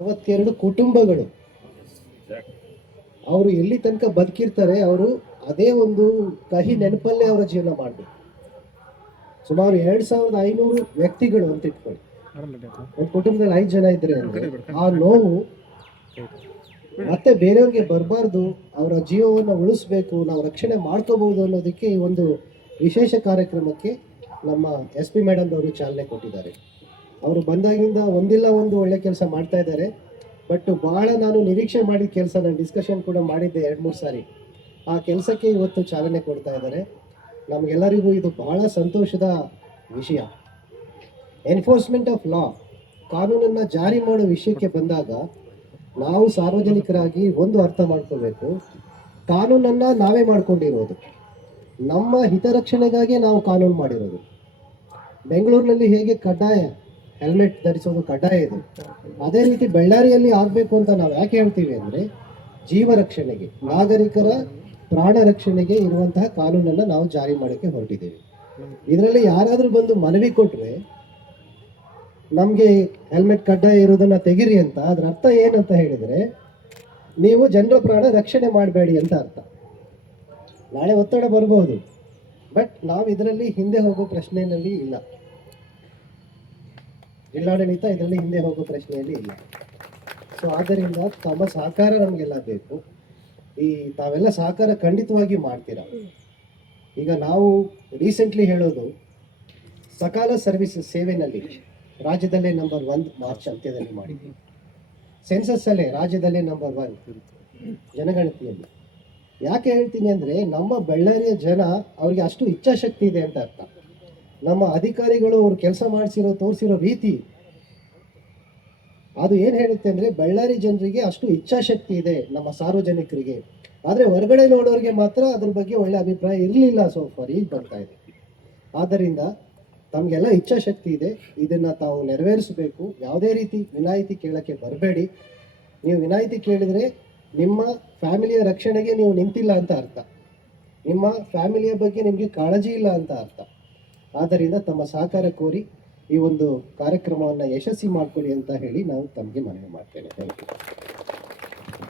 32 ಕುಟುಂಬಗಳು ಅವರು ಎಲ್ಲಿ ತನಕ ಬದುಕಿರ್ತಾರೆ ಅವರು ಅದೇ ಒಂದು ಕಹಿ ನೆನಪಲ್ಲೇ ಅವರ ಜೀವನ ಮಾಡಬೇಕು. ಸುಮಾರು 2500 ವ್ಯಕ್ತಿಗಳು ಅಂತ ಇಟ್ಕೊಳ್ಳಿ. ಒಂದು ಕುಟುಂಬದಲ್ಲಿ 5 ಜನ ಇದ್ರೆ ಆ ನೋವು ಮತ್ತೆ ಬೇರೆಯವ್ರಿಗೆ ಬರಬಾರ್ದು, ಅವರ ಜೀವವನ್ನು ಉಳಿಸ್ಬೇಕು, ನಾವು ರಕ್ಷಣೆ ಮಾಡ್ಕೋಬಹುದು ಅನ್ನೋದಕ್ಕೆ ಈ ಒಂದು ವಿಶೇಷ ಕಾರ್ಯಕ್ರಮಕ್ಕೆ ನಮ್ಮ SP ಮೇಡಮ್ ಅವರು ಚಾಲನೆ ಕೊಟ್ಟಿದ್ದಾರೆ. ಅವರು ಬಂದಾಗಿಂದ ಒಂದಿಲ್ಲ ಒಂದು ಒಳ್ಳೆ ಕೆಲಸ ಮಾಡ್ತಾ ಇದ್ದಾರೆ. ಬಟ್ ಭಾಳ ನಾನು ನಿರೀಕ್ಷೆ ಮಾಡಿದ ಕೆಲಸ, ನಾನು ಡಿಸ್ಕಷನ್ ಕೂಡ ಮಾಡಿದ್ದೆ 2-3 ಸಾರಿ. ಆ ಕೆಲಸಕ್ಕೆ ಇವತ್ತು ಚಾಲನೆ ಕೊಡ್ತಾ ಇದ್ದಾರೆ. ನಮಗೆಲ್ಲರಿಗೂ ಇದು ಬಹಳ ಸಂತೋಷದ ವಿಷಯ. ಎನ್ಫೋರ್ಸ್ಮೆಂಟ್ ಆಫ್ ಲಾ, ಕಾನೂನನ್ನು ಜಾರಿ ಮಾಡೋ ವಿಷಯಕ್ಕೆ ಬಂದಾಗ ನಾವು ಸಾರ್ವಜನಿಕರಾಗಿ ಒಂದು ಅರ್ಥ ಮಾಡ್ಕೋಬೇಕು, ಕಾನೂನನ್ನು ನಾವೇ ಮಾಡ್ಕೊಂಡಿರೋದು, ನಮ್ಮ ಹಿತರಕ್ಷಣೆಗಾಗಿ ನಾವು ಕಾನೂನು ಮಾಡಿರೋದು. ಬೆಂಗಳೂರಿನಲ್ಲಿ ಹೇಗೆ ಕಡ್ಡಾಯ ಹೆಲ್ಮೆಟ್ ಧರಿಸೋದು ಕಡ್ಡಾಯ ಇದೆ, ಅದೇ ರೀತಿ ಬಳ್ಳಾರಿಯಲ್ಲಿ ಆಗಬೇಕು ಅಂತ ನಾವು ಯಾಕೆ ಹೇಳ್ತೀವಿ ಅಂದರೆ, ಜೀವ ರಕ್ಷಣೆಗೆ, ನಾಗರಿಕರ ಪ್ರಾಣ ರಕ್ಷಣೆಗೆ ಇರುವಂತಹ ಕಾನೂನನ್ನು ನಾವು ಜಾರಿ ಮಾಡೋಕ್ಕೆ ಹೊರಟಿದ್ದೇವೆ. ಇದರಲ್ಲಿ ಯಾರಾದರೂ ಬಂದು ಮನವಿ ಕೊಟ್ಟರೆ ನಮಗೆ ಹೆಲ್ಮೆಟ್ ಕಡ್ಡಾಯ ಇರೋದನ್ನು ತೆಗಿರಿ ಅಂತ, ಅದರ ಅರ್ಥ ಏನಂತ ಹೇಳಿದರೆ ನೀವು ಜನರ ಪ್ರಾಣ ರಕ್ಷಣೆ ಮಾಡಬೇಡಿ ಅಂತ ಅರ್ಥ. ನಾಳೆ ಒತ್ತಡ ಬರ್ಬೋದು, ಬಟ್ ನಾವು ಇದರಲ್ಲಿ ಹಿಂದೆ ಹೋಗೋ ಪ್ರಶ್ನೆಯಲ್ಲಿ ಇಲ್ಲ. ಜಿಲ್ಲಾಡಳಿತ ಇದರಲ್ಲಿ ಹಿಂದೆ ಹೋಗೋ ಪ್ರಶ್ನೆಯಲ್ಲಿ ಇಲ್ಲ. ಸೊ ಆದ್ದರಿಂದ ತಮ್ಮ ಸಹಕಾರ ನಮಗೆಲ್ಲ ಬೇಕು. ತಾವೆಲ್ಲ ಸಹಕಾರ ಖಂಡಿತವಾಗಿ ಮಾಡ್ತೀರಾ. ಈಗ ನಾವು ರೀಸೆಂಟ್ಲಿ ಹೇಳೋದು, ಸಕಾಲ ಸರ್ವಿಸ್ ಸೇವೆನಲ್ಲಿ ರಾಜ್ಯದಲ್ಲೇ ನಂಬರ್ 1 ಮಾರ್ಚ್ ಅಂತ್ಯದಲ್ಲಿ ಮಾಡಿದ್ವಿ. ಸೆನ್ಸಸ್ಸಲ್ಲೇ ರಾಜ್ಯದಲ್ಲೇ ನಂಬರ್ 1 ಜನಗಣತಿಯಲ್ಲಿ. ಯಾಕೆ ಹೇಳ್ತೀನಿ ಅಂದರೆ, ನಮ್ಮ ಬಳ್ಳಾರಿಯ ಜನ ಅವ್ರಿಗೆ ಅಷ್ಟು ಇಚ್ಛಾಶಕ್ತಿ ಇದೆ ಅಂತ ಅರ್ಥ. ನಮ್ಮ ಅಧಿಕಾರಿಗಳು ಅವರು ಕೆಲಸ ತೋರಿಸಿರೋ ರೀತಿ ಅದು ಏನು ಹೇಳುತ್ತೆ ಅಂದರೆ, ಬಳ್ಳಾರಿ ಜನರಿಗೆ ಅಷ್ಟು ಇಚ್ಛಾಶಕ್ತಿ ಇದೆ ನಮ್ಮ ಸಾರ್ವಜನಿಕರಿಗೆ. ಆದರೆ ಹೊರಗಡೆ ನೋಡೋರಿಗೆ ಮಾತ್ರ ಅದ್ರ ಬಗ್ಗೆ ಒಳ್ಳೆ ಅಭಿಪ್ರಾಯ ಇರಲಿಲ್ಲ ಸೋಫಾರ್, ಈಗ ಬರ್ತಾ ಇದೆ. ಆದ್ದರಿಂದ ತಮಗೆಲ್ಲ ಇಚ್ಛಾಶಕ್ತಿ ಇದೆ, ಇದನ್ನು ತಾವು ನೆರವೇರಿಸಬೇಕು. ಯಾವುದೇ ರೀತಿ ವಿನಾಯಿತಿ ಕೇಳೋಕ್ಕೆ ಬರಬೇಡಿ. ನೀವು ವಿನಾಯಿತಿ ಕೇಳಿದರೆ ನಿಮ್ಮ ಫ್ಯಾಮಿಲಿಯ ರಕ್ಷಣೆಗೆ ನೀವು ನಿಂತಿಲ್ಲ ಅಂತ ಅರ್ಥ, ನಿಮ್ಮ ಫ್ಯಾಮಿಲಿಯ ಬಗ್ಗೆ ನಿಮಗೆ ಕಾಳಜಿ ಇಲ್ಲ ಅಂತ ಅರ್ಥ. ಆದ್ದರಿಂದ ತಮ್ಮ ಸಹಕಾರ ಕೋರಿ ಈ ಒಂದು ಕಾರ್ಯಕ್ರಮವನ್ನು ಯಶಸ್ವಿ ಮಾಡಿಕೊಡಿ ಅಂತ ಹೇಳಿ ನಾವು ತಮಗೆ ಮನವಿ ಮಾಡ್ತೇನೆ. Thank you.